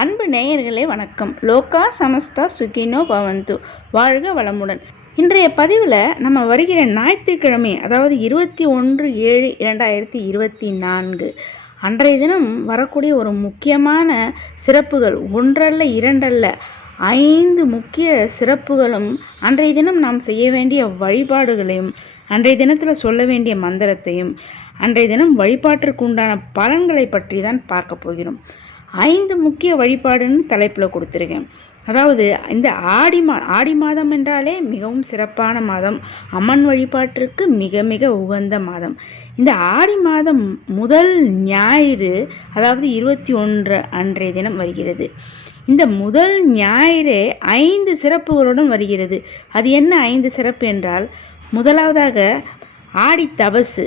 அன்பு நேயர்களே வணக்கம். லோகா சமஸ்தா சுகினோ பவந்து. வாழ்க வளமுடன். இன்றைய பதிவில் நம்ம வருகிற ஞாயிற்றுக்கிழமை அதாவது இருபத்தி ஒன்று ஏழு இரண்டாயிரத்தி இருபத்தி நான்கு அன்றைய தினம் வரக்கூடிய ஒரு முக்கியமான சிறப்புகள் ஒன்றல்ல இரண்டல்ல ஐந்து முக்கிய சிறப்புகளும் அன்றைய தினம் நாம் செய்ய வேண்டிய வழிபாடுகளையும் அன்றைய தினத்தில் சொல்ல வேண்டிய மந்திரத்தையும் அன்றைய தினம் வழிபாட்டிற்கு உண்டான பலன்களை பற்றி தான் பார்க்க போகிறோம். ஐந்து முக்கிய வழிபாடுன்னு தலைப்பில் கொடுத்துருக்கேன். அதாவது இந்த ஆடி மா ஆடி மாதம் என்றாலே மிகவும் சிறப்பான மாதம். அம்மன் வழிபாட்டிற்கு மிக மிக உகந்த மாதம். இந்த ஆடி மாதம் முதல் ஞாயிறு அதாவது இருபத்தி ஒன்று அன்றைய தினம் வருகிறது. இந்த முதல் ஞாயிறு ஐந்து சிறப்புகளுடன் வருகிறது. அது என்ன ஐந்து சிறப்பு என்றால் முதலாவதாக ஆடி தபசு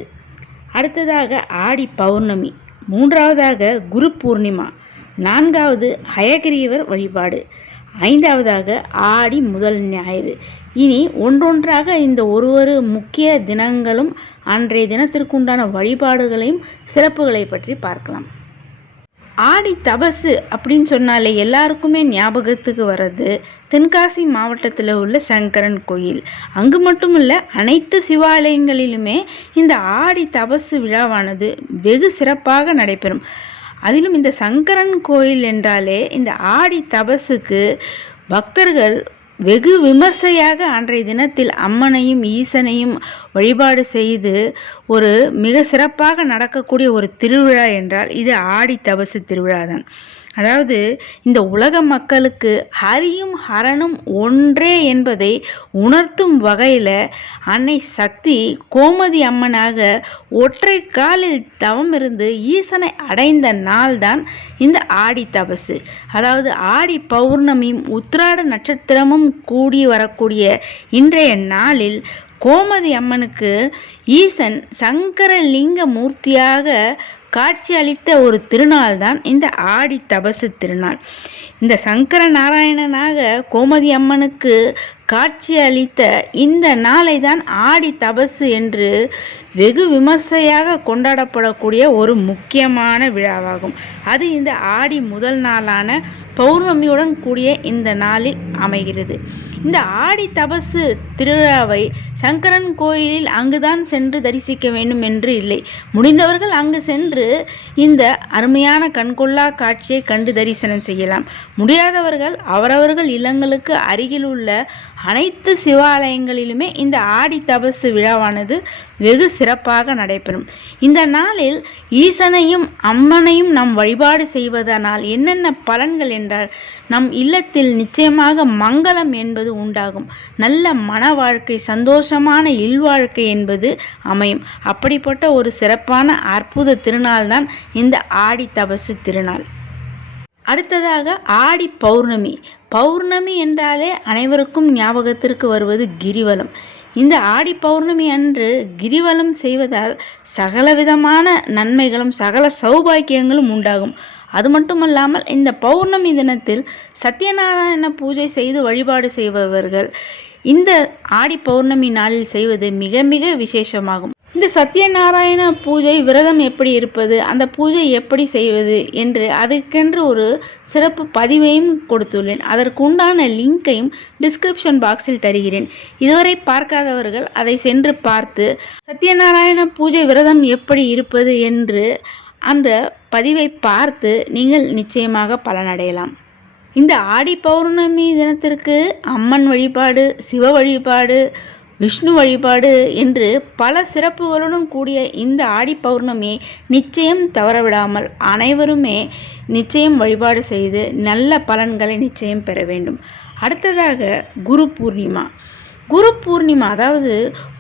அடுத்ததாக ஆடி பௌர்ணமி மூன்றாவதாக குரு பூர்ணிமா நான்காவது ஹயகிரீவர் வழிபாடு. ஐந்தாவதாக ஆடி முதல் ஞாயிறு. இனி ஒன்றொன்றாக இந்த ஒரு ஒரு முக்கிய தினங்களும் அன்றைய தினத்திற்குண்டான வழிபாடுகளையும் சிறப்புகளை பற்றி பார்க்கலாம். ஆடி தபசு அப்படின்னு சொன்னாலே எல்லாருக்குமே ஞாபகத்துக்கு வர்றது தென்காசி மாவட்டத்தில் உள்ள சங்கரன் கோயில். அங்கு மட்டும் இல்லை அனைத்து சிவாலயங்களிலுமே இந்த ஆடி தபசு விழாவானது வெகு சிறப்பாக நடைபெறும். அதிலும் இந்த சங்கரன் கோயில் என்றாலே இந்த ஆடி தபசுக்கு பக்தர்கள் வெகு விமர்சையாக அன்றைய தினத்தில் அம்மனையும் ஈசனையும் வழிபாடு செய்து ஒரு மிக சிறப்பாக நடக்கக்கூடிய ஒரு திருவிழா என்றால் இது ஆடி தபசு திருவிழா தான் அதாவது இந்த உலக மக்களுக்கு ஹரியும் ஹரனும் ஒன்றே என்பதை உணர்த்தும் வகையில் அன்னை சக்தி கோமதி அம்மனாக ஒற்றை காலில் தவம் இருந்து ஈசனை அடைந்த நாள்தான் இந்த ஆடி தபசு. அதாவது ஆடி பௌர்ணமியும் உத்திராட நட்சத்திரமும் கூடி வரக்கூடிய இன்றைய நாளில் கோமதி அம்மனுக்கு ஈசன் சங்கரலிங்க மூர்த்தியாக காட்சி அளித்த ஒரு திருநாள் தான் இந்த ஆடி தபசு திருநாள். இந்த சங்கர நாராயணனாக கோமதி அம்மனுக்கு காட்சி அளித்த இந்த நாளை தான் ஆடி தபசு என்று வெகு விமர்சையாக கொண்டாடப்படக்கூடிய ஒரு முக்கியமான விழாவாகும். அது இந்த ஆடி முதல் நாளான பௌர்ணமியுடன் கூடிய இந்த நாளில் அமைகிறது. இந்த ஆடி தபசு திருவிழாவை சங்கரன் கோயிலில் அங்குதான் சென்று தரிசிக்க வேண்டும் என்று இல்லை. முடிந்தவர்கள் அங்கு சென்று இந்த அருமையான கண்கொள்ளா காட்சியை கண்டு தரிசனம் செய்யலாம். முடியாதவர்கள் அவரவர்கள் இல்லங்களுக்கு அருகில் உள்ள அனைத்து சிவாலயங்களிலுமே இந்த ஆடி தபசு விழாவானது வெகு சிறப்பாக நடைபெறும். இந்த நாளில் ஈசனையும் அம்மனையும் நாம் வழிபாடு செய்வதனால் என்னென்ன பலன்கள் என்றால் நம் இல்லத்தில் நிச்சயமாக மங்களம் என்பது உண்டாகும். நல்ல மன வாழ்க்கை சந்தோஷமான இல்வாழ்க்கை என்பது அமையும். அப்படிப்பட்ட ஒரு சிறப்பான அற்புத திருநாள் தான் இந்த ஆடி தபசு திருநாள். அடுத்ததாக ஆடி பௌர்ணமி. பௌர்ணமி என்றாலே அனைவருக்கும் ஞாபகத்திற்கு வருவது கிரிவலம். இந்த ஆடி பௌர்ணமி அன்று கிரிவலம் செய்வதால் சகலவிதமான நன்மைகளும் சகல சௌபாக்கியங்களும் உண்டாகும். அது மட்டுமல்லாமல் இந்த பௌர்ணமி தினத்தில் சத்யநாராயண பூஜை செய்து வழிபாடு செய்பவர்கள் இந்த ஆடி பௌர்ணமி நாளில் செய்வது மிக மிக விசேஷமாகும். இந்த சத்யநாராயண பூஜை விரதம் எப்படி இருப்பது அந்த பூஜை எப்படி செய்வது என்று அதுக்கென்று ஒரு சிறப்பு பதிவையும் கொடுத்துள்ளேன். அதற்குண்டான லிங்கையும் டிஸ்கிரிப்ஷன் பாக்ஸில் தருகிறேன். இதுவரை பார்க்காதவர்கள் அதை சென்று பார்த்து சத்யநாராயண பூஜை விரதம் எப்படி இருப்பது என்று அந்த பதிவை பார்த்து நீங்கள் நிச்சயமாக பலனடையலாம். இந்த ஆடி பௌர்ணமி தினத்திற்கு அம்மன் வழிபாடு சிவ வழிபாடு விஷ்ணு வழிபாடு என்று பல சிறப்புகளுடன் கூடிய இந்த ஆடி பௌர்ணமியை நிச்சயம் தவறவிடாமல் அனைவருமே நிச்சயம் வழிபாடு செய்து நல்ல பலன்களை நிச்சயம் பெற வேண்டும். அடுத்ததாக குரு பூர்ணிமா. குரு பூர்ணிமா அதாவது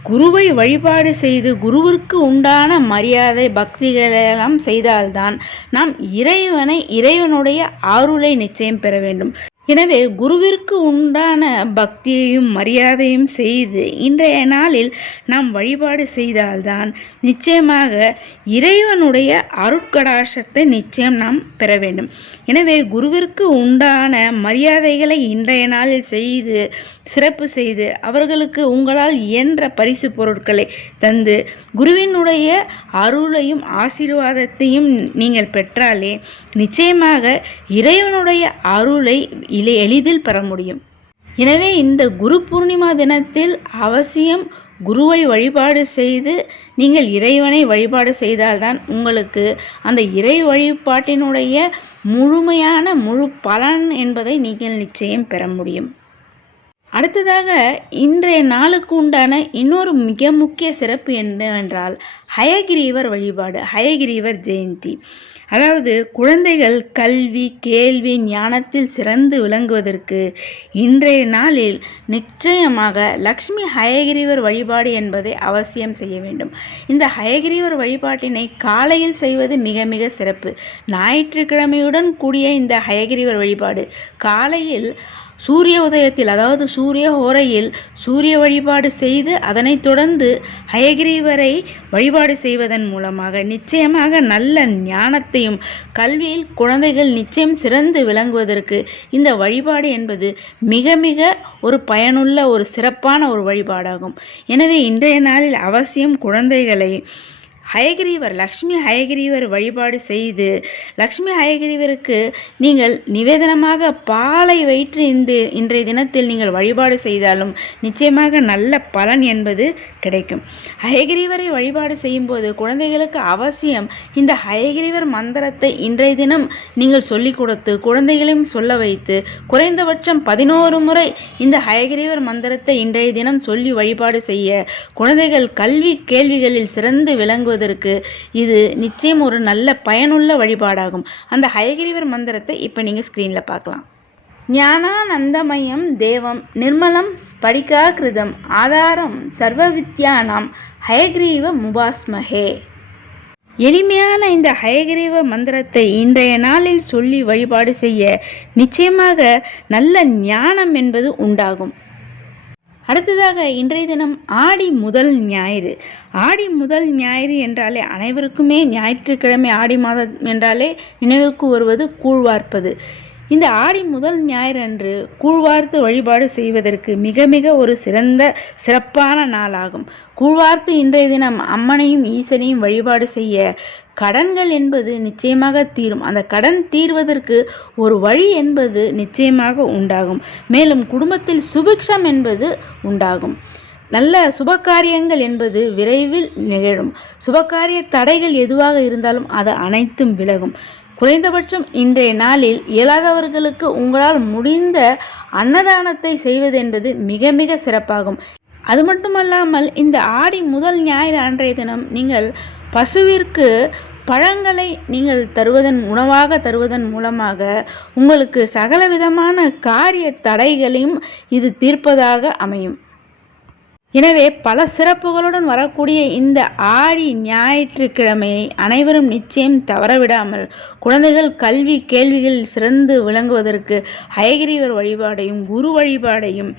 குருவை வழிபாடு செய்து குருவிற்கு உண்டான மரியாதை பக்திகளெல்லாம் செய்தால்தான் நாம் இறைவனை இறைவனுடைய ஆருளை நிச்சயம் பெற வேண்டும். எனவே குருவிற்கு உண்டான பக்தியையும் மரியாதையும் செய்து இன்றைய நாளில் நாம் வழிபாடு செய்தால்தான் நிச்சயமாக இறைவனுடைய அருட்கடாசத்தை நிச்சயம் நாம் பெற வேண்டும். எனவே குருவிற்கு உண்டான மரியாதைகளை இன்றைய நாளில் செய்து சிறப்பு செய்து அவர்களுக்கு உங்களால் இயன்ற பரிசு பொருட்களை தந்து குருவினுடைய அருளையும் ஆசீர்வாதத்தையும் நீங்கள் பெற்றாலே நிச்சயமாக இறைவனுடைய அருளை இலை எளிதில் பெற முடியும். எனவே இந்த குரு பூர்ணிமா தினத்தில் அவசியம் குருவை வழிபாடு செய்து நீங்கள் இறைவனை வழிபாடு செய்தால்தான் உங்களுக்கு அந்த இறை வழிபாட்டினுடைய முழுமையான முழு பலன் என்பதை நீங்கள் நிச்சயம் பெற முடியும். அடுத்ததாக இன்றைய நாளுக்கு உண்டான இன்னொரு மிக முக்கிய சிறப்பு என்னவென்றால் ஹயகிரீவர் வழிபாடு ஹயகிரீவர் ஜெயந்தி. அதாவது குழந்தைகள் கல்வி கேள்வி ஞானத்தில் சிறந்து விளங்குவதற்கு இன்றைய நாளில் நிச்சயமாக லக்ஷ்மி ஹயகிரீவர் வழிபாடு என்பதை அவசியம் செய்ய வேண்டும். இந்த ஹயகிரீவர் வழிபாட்டினை காலையில் செய்வது மிக மிக சிறப்பு. ஞாயிற்றுக்கிழமையுடன் கூடிய இந்த ஹயகிரீவர் வழிபாடு காலையில் சூரிய உதயத்தில் அதாவது சூரிய ஹோரையில் சூரிய வழிபாடு செய்து அதனைத் தொடர்ந்து ஹயகிரீவரை வழிபாடு செய்வதன் மூலமாக நிச்சயமாக நல்ல ஞானத்தையும் கல்வியில் குழந்தைகள் நிச்சயம் சிறந்து விளங்குவதற்கு இந்த வழிபாடு என்பது மிக மிக ஒரு பயனுள்ள ஒரு சிறப்பான ஒரு வழிபாடாகும். எனவே இன்றைய நாளில் அவசியம் குழந்தைகளை ஹயகிரீவர் லக்ஷ்மி ஹயகிரீவர் வழிபாடு செய்து லக்ஷ்மி ஹயகிரீவருக்கு நீங்கள் நிவேதனமாக பாலை வயிற்று இந்த இன்றைய தினத்தில் நீங்கள் வழிபாடு செய்தாலும் நிச்சயமாக நல்ல பலன் என்பது கிடைக்கும். ஹயகிரீவரை வழிபாடு செய்யும்போது குழந்தைகளுக்கு அவசியம் இந்த ஹயகிரீவர் மந்திரத்தை இன்றைய தினம் நீங்கள் சொல்லிக் கொடுத்து குழந்தைகளையும் சொல்ல வைத்து குறைந்தபட்சம் பதினோரு முறை இந்த ஹயகிரீவர் மந்திரத்தை இன்றைய தினம் சொல்லி வழிபாடு செய்ய குழந்தைகள் கல்வி கேள்விகளில் சிறந்து விளங்குவது பெறுவதற்கு இது நிச்சயம் ஒரு நல்ல பயனுள்ள வழிபாடாகும். அந்த ஹயகிரிவர் மந்திரத்தை இப்போ நீங்கள் ஸ்க்ரீனில் பார்க்கலாம். ஞானானந்தமயம் தேவம் நிர்மலம் ஸ்படிகா கிருதம் ஆதாரம் சர்வ வித்யானாம் ஹயக்ரீவ முபாஸ்மஹே எளிமையான இந்த ஹயகிரீவ மந்திரத்தை இன்றைய நாளில் சொல்லி வழிபாடு செய்ய நிச்சயமாக நல்ல ஞானம் என்பது உண்டாகும். அடுத்ததாக இன்றைய தினம் ஆடி முதல் ஞாயிறு. ஆடி முதல் ஞாயிறு என்றாலே அனைவருக்குமே ஞாயிற்றுக்கிழமை ஆடி மாதம் என்றாலே நினைவுக்கு வருவது கூழ்வார்ப்பது. இந்த ஆடி முதல் ஞாயிறு அன்று கூழ்வார்த்து வழிபாடு செய்வதற்கு மிக மிக ஒரு சிறந்த சிறப்பான நாளாகும். கூழ்வார்த்து இன்றைய தினம் அம்மனையும் ஈசனையும் வழிபாடு செய்ய கடன்கள் என்பது நிச்சயமாக தீரும். அந்த கடன் தீர்வதற்கு ஒரு வழி என்பது நிச்சயமாக உண்டாகும். மேலும் குடும்பத்தில் சுபிக்ஷம் என்பது உண்டாகும். நல்ல சுபகாரியங்கள் என்பது விரைவில் நிகழும். சுபகாரிய தடைகள் எதுவாக இருந்தாலும் அது அனைத்தும் விலகும். குறைந்தபட்சம் இன்றைய நாளில் இயலாதவர்களுக்கு உங்களால் முடிந்த அன்னதானத்தை செய்வது என்பது மிக மிக சிறப்பாகும். அது மட்டுமல்லாமல் இந்த ஆடி முதல் ஞாயிறு அன்றைய தினம் நீங்கள் பசுவிற்கு பழங்களை நீங்கள் தருவதன் உணவாக தருவதன் மூலமாக உங்களுக்கு சகலவிதமான காரிய தடைகளையும் இது தீர்ப்பதாக அமையும். எனவே பல சிறப்புகளுடன் வரக்கூடிய இந்த ஆடி ஞாயிற்றுக்கிழமையை அனைவரும் நிச்சயம் தவறவிடாமல் குழந்தைகள் கல்வி கேள்விகளில் சிறந்து விளங்குவதற்கு ஹயகிரிவர் வழிபாடையும் குரு வழிபாடையும்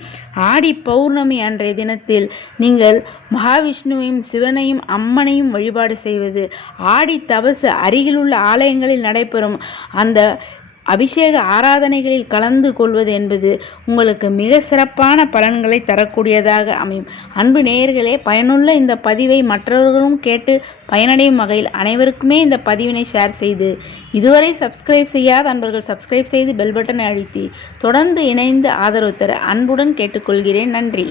ஆடி பௌர்ணமி அன்றைய தினத்தில் நீங்கள் மகாவிஷ்ணுவையும் சிவனையும் அம்மனையும் வழிபாடு செய்வது ஆடி தபசு அருகிலுள்ள ஆலயங்களில் நடைபெறும் அந்த அபிஷேக ஆராதனைகளில் கலந்து கொள்வது என்பது உங்களுக்கு மிக சிறப்பான பலன்களை தரக்கூடியதாக அமையும். அன்பு நேயர்களே பயனுள்ள இந்த பதிவை மற்றவர்களும் கேட்டு பயனடையும் வகையில் அனைவருக்குமே இந்த பதிவினை ஷேர் செய்து இதுவரை சப்ஸ்கிரைப் செய்யாத அன்பர்கள் சப்ஸ்கிரைப் செய்து பெல் பட்டனை அழுத்தி தொடர்ந்து இணைந்து ஆதரவு தர அன்புடன் கேட்டுக்கொள்கிறேன். நன்றி.